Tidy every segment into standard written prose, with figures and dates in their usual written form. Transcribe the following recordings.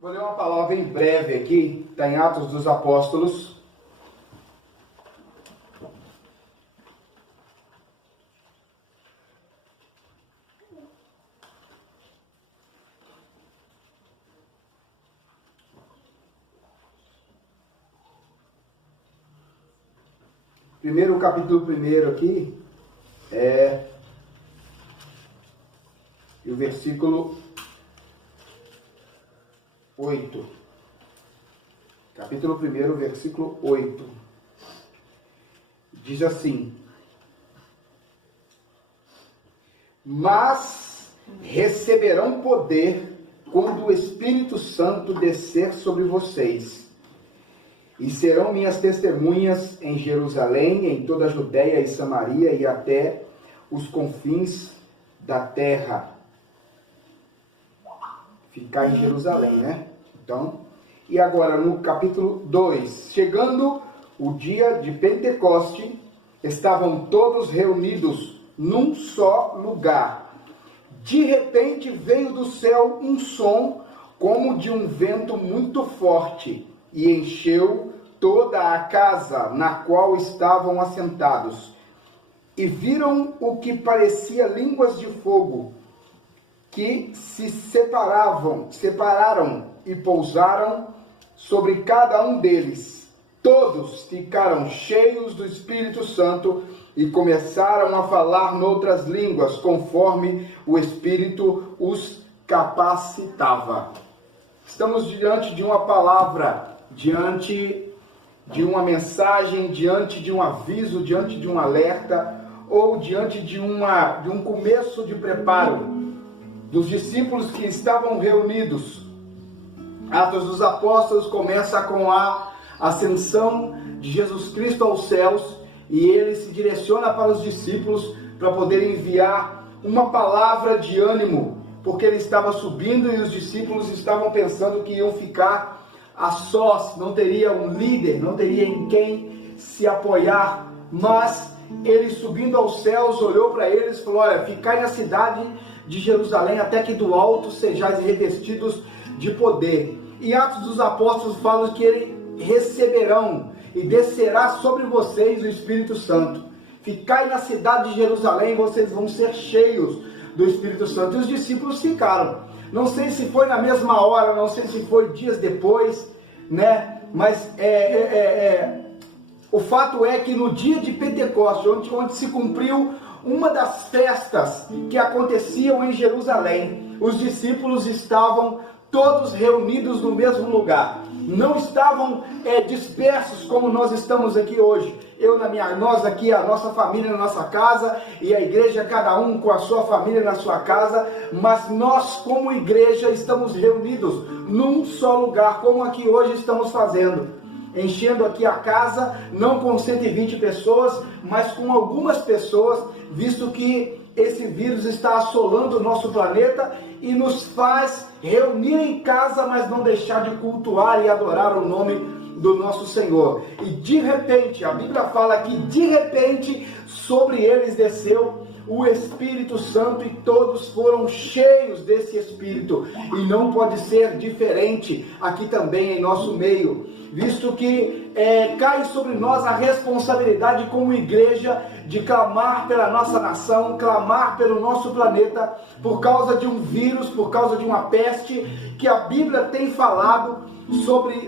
Vou ler uma palavra em breve aqui, está em Atos dos Apóstolos. O capítulo 1 aqui e o versículo 8. Capítulo 1, versículo 8. Diz assim: mas receberão poder quando o Espírito Santo descer sobre vocês. E serão minhas testemunhas em Jerusalém, em toda a Judéia e Samaria e até os confins da terra. Ficar em Jerusalém, né? Então, e agora no capítulo 2. Chegando o dia de Pentecoste, estavam todos reunidos num só lugar. De repente veio do céu um som como de um vento muito forte e encheu toda a casa na qual estavam assentados. E viram o que parecia línguas de fogo, que se separaram e pousaram sobre cada um deles. Todos ficaram cheios do Espírito Santo e começaram a falar noutras línguas, conforme o Espírito os capacitava. Estamos diante de uma palavra, diante de uma mensagem, diante de um aviso, diante de um alerta, ou diante de um começo de preparo dos discípulos que estavam reunidos. Atos dos Apóstolos começa com a ascensão de Jesus Cristo aos céus, e ele se direciona para os discípulos para poder enviar uma palavra de ânimo, porque ele estava subindo e os discípulos estavam pensando que iam ficar a sós, não teria um líder, não teria em quem se apoiar, mas ele subindo aos céus, olhou para eles e falou: olha, ficai na cidade de Jerusalém, até que do alto sejais revestidos de poder. E Atos dos Apóstolos fala que ele receberão e descerá sobre vocês o Espírito Santo. Ficai na cidade de Jerusalém, vocês vão ser cheios do Espírito Santo. E os discípulos ficaram. Não sei se foi na mesma hora, não sei se foi dias depois, né? Mas o fato é que no dia de Pentecostes, onde se cumpriu uma das festas que aconteciam em Jerusalém, os discípulos estavam todos reunidos no mesmo lugar. Não estavam dispersos como nós estamos aqui hoje. Nós aqui, a nossa família na nossa casa, e a igreja, cada um com a sua família na sua casa, mas nós como igreja estamos reunidos num só lugar, como aqui hoje estamos fazendo. Enchendo aqui a casa, não com 120 pessoas, mas com algumas pessoas, visto que esse vírus está assolando o nosso planeta e nos faz reunir em casa, mas não deixar de cultuar e adorar o nome do nosso Senhor. E de repente, a Bíblia fala que de repente sobre eles desceu o Espírito Santo e todos foram cheios desse Espírito. E não pode ser diferente aqui também em nosso meio, visto que cai sobre nós a responsabilidade como igreja de clamar pela nossa nação, clamar pelo nosso planeta, por causa de um vírus, por causa de uma peste, que a Bíblia tem falado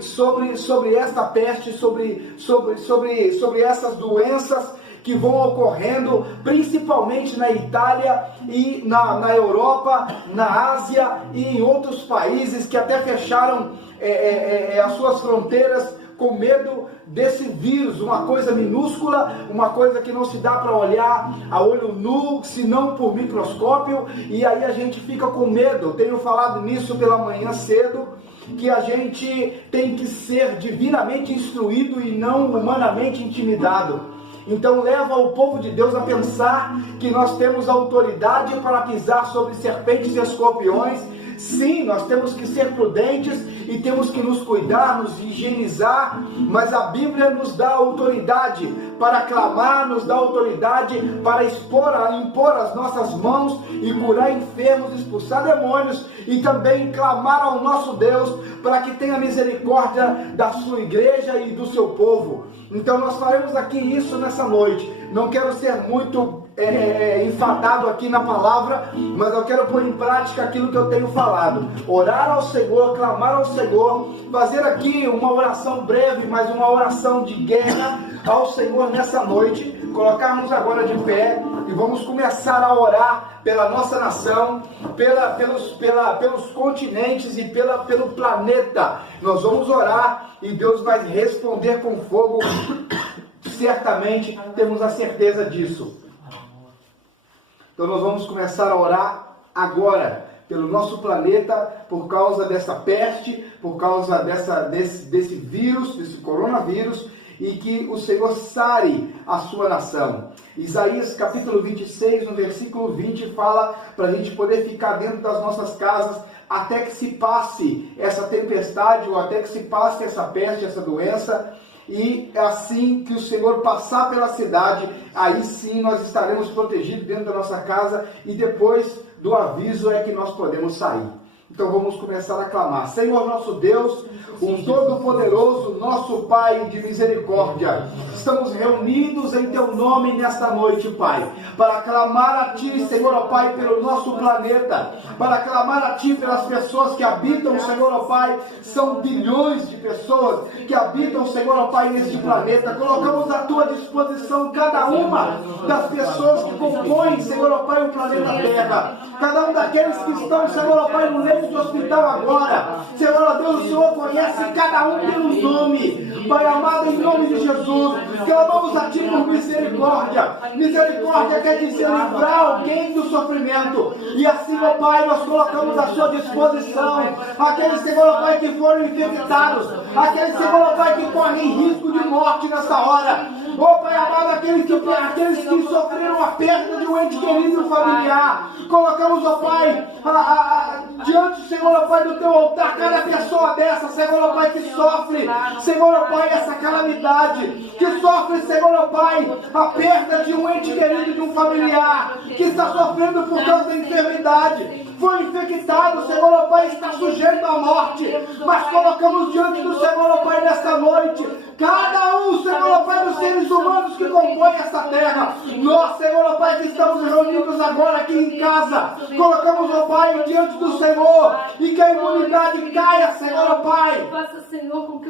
sobre esta peste, sobre essas doenças que vão ocorrendo, principalmente na Itália e na Europa, na Ásia e em outros países que até fecharam as suas fronteiras com medo desse vírus, uma coisa minúscula, uma coisa que não se dá para olhar a olho nu, senão por microscópio, e aí a gente fica com medo. Eu tenho falado nisso pela manhã cedo, que a gente tem que ser divinamente instruído e não humanamente intimidado. Então leva o povo de Deus a pensar que nós temos autoridade para pisar sobre serpentes e escorpiões. Sim, nós temos que ser prudentes e temos que nos cuidar, nos higienizar, mas a Bíblia nos dá autoridade para clamar, nos dá autoridade para impor as nossas mãos e curar enfermos, expulsar demônios e também clamar ao nosso Deus para que tenha misericórdia da sua igreja e do seu povo. Então nós faremos aqui isso nessa noite. Não quero ser muito enfadado aqui na palavra, mas eu quero pôr em prática aquilo que eu tenho falado. Orar ao Senhor, clamar ao Senhor, fazer aqui uma oração breve, mas uma oração de guerra ao Senhor nessa noite. Colocarmos agora de pé e vamos começar a orar pela nossa nação, pelos continentes e pelo planeta. Nós vamos orar e Deus vai responder com fogo. Certamente temos a certeza disso. Então nós vamos começar a orar agora pelo nosso planeta, por causa dessa peste, por causa desse vírus, desse coronavírus, e que o Senhor sare a sua nação. Isaías capítulo 26, no versículo 20, fala para a gente poder ficar dentro das nossas casas até que se passe essa tempestade, ou até que se passe essa peste, essa doença. E assim que o Senhor passar pela cidade, aí sim nós estaremos protegidos dentro da nossa casa, e depois do aviso é que nós podemos sair. Então vamos começar a clamar. Senhor nosso Deus, o Todo-Poderoso, nosso Pai de misericórdia, estamos reunidos em Teu nome nesta noite, Pai, para clamar a Ti, Senhor, ó Pai, pelo nosso planeta, para clamar a Ti pelas pessoas que habitam, Senhor, ó Pai, são bilhões de pessoas que habitam, Senhor, ó Pai, neste planeta. Colocamos à Tua disposição cada uma das pessoas que compõem, Senhor, ó Pai, o planeta Terra, cada um daqueles que estão, Senhor, ó Pai, no leito de hospital agora. Senhor, ó Deus, o Senhor conhece cada um pelo nome. Pai amado, em nome de Jesus, clamamos a Ti por misericórdia. Misericórdia quer dizer livrar alguém do sofrimento. E assim, ó Pai, nós colocamos à Sua disposição aqueles, Senhor, ó Pai, que foram infectados, aqueles, Senhor, ó Pai, que correm risco de morte nessa hora. Ó Pai amado, aqueles que sofreram a perda de um ente querido familiar. Colocamos, ó Pai, diante, Senhor, ó Pai, do Teu altar, cada pessoa dessa, Senhor, ó Pai, que sofre, Senhor, ó Pai, essa calamidade, que sofre, Senhor, ó Pai, a perda de um ente querido, de um familiar, que está sofrendo por causa da enfermidade, foi infectado, Senhor, ó Pai, está sujeito à morte, mas colocamos diante do Senhor, ó Pai, nesta noite, cada um, Senhor, ó Pai, dos seres humanos que compõem esta terra. Nós, Senhor, ó Pai, que estamos reunidos agora aqui em casa, colocamos, ó Pai, diante do Senhor, e que a imunidade caia, Senhor, ó Pai,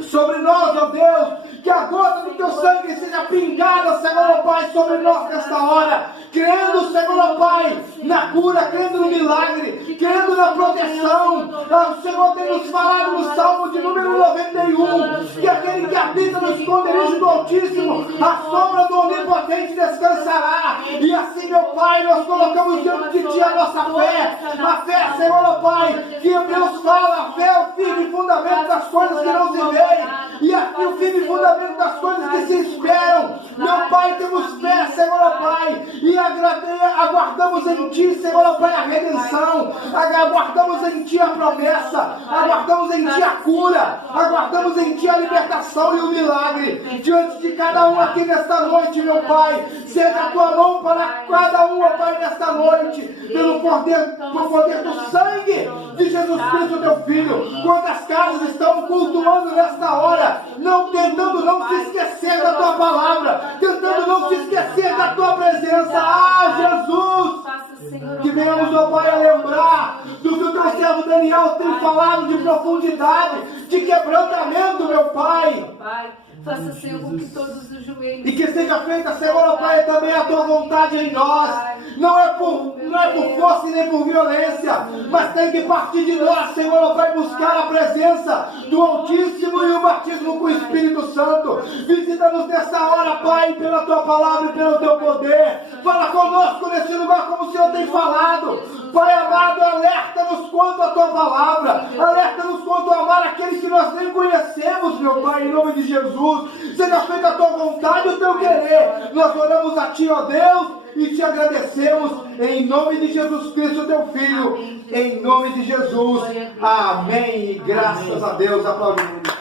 sobre nós, ó Deus, que a gota do Teu sangue seja pingada, Senhor, ó Pai, sobre nós nesta hora, crendo, Senhor, ó Pai, na cura, crendo no milagre, crendo na proteção. O Senhor tem nos falado no Salmo de número 91, que aquele que habita no esconderijo do Altíssimo, a sombra do Onipotente descansará. E assim, meu Pai, nós colocamos diante de Ti a nossa fé, a fé, Senhor, ó Pai, que Deus fala, a fé é o firme fundamento das coisas que não se veem, e aqui o firme fundamento das coisas que se esperam. Meu Pai, temos fé, Senhor, ó Pai, e aguardamos em Ti, Senhor, ó Pai, a redenção, aguardamos em Ti a promessa, aguardamos em Ti a cura, aguardamos em Ti a libertação e o milagre. Diante de cada um aqui nesta noite, meu Pai, seja a Tua mão para cada um, ó Pai, nesta noite, pelo poder do sangue de Jesus Cristo, Teu Filho. Quantas casas estão cultuando nesta hora, tentando não se esquecer da Tua palavra, tentando não se esquecer da Tua presença. Ah, Jesus, que venhamos, ó Pai, a lembrar do que o Teu servo Daniel tem falado de profundidade, de quebrantamento, meu Pai. Faça, Senhor, com que todos os joelhos... E que seja feita, Senhor, ó Pai, também a Tua vontade em nós. Não é por força e nem por violência, mas tem que partir de nós, Senhor, ó Pai, buscar a presença do Altíssimo e o batismo com o Espírito Santo. Visita-nos nessa hora, Pai, pela Tua palavra e pelo Teu poder. Fala conosco nesse lugar como o Senhor tem falado. Pai amado, alerta-nos quanto à Tua palavra. Alerta-nos quanto a amar aquele que nós nem conhecemos, meu Pai, em nome de Jesus. Seja feita a Tua vontade vontade e o teu querer. Nós oramos a Ti, ó Deus, e Te agradecemos em nome de Jesus Cristo, Teu Filho, em nome de Jesus. Amém. E graças a Deus, aplaudimos.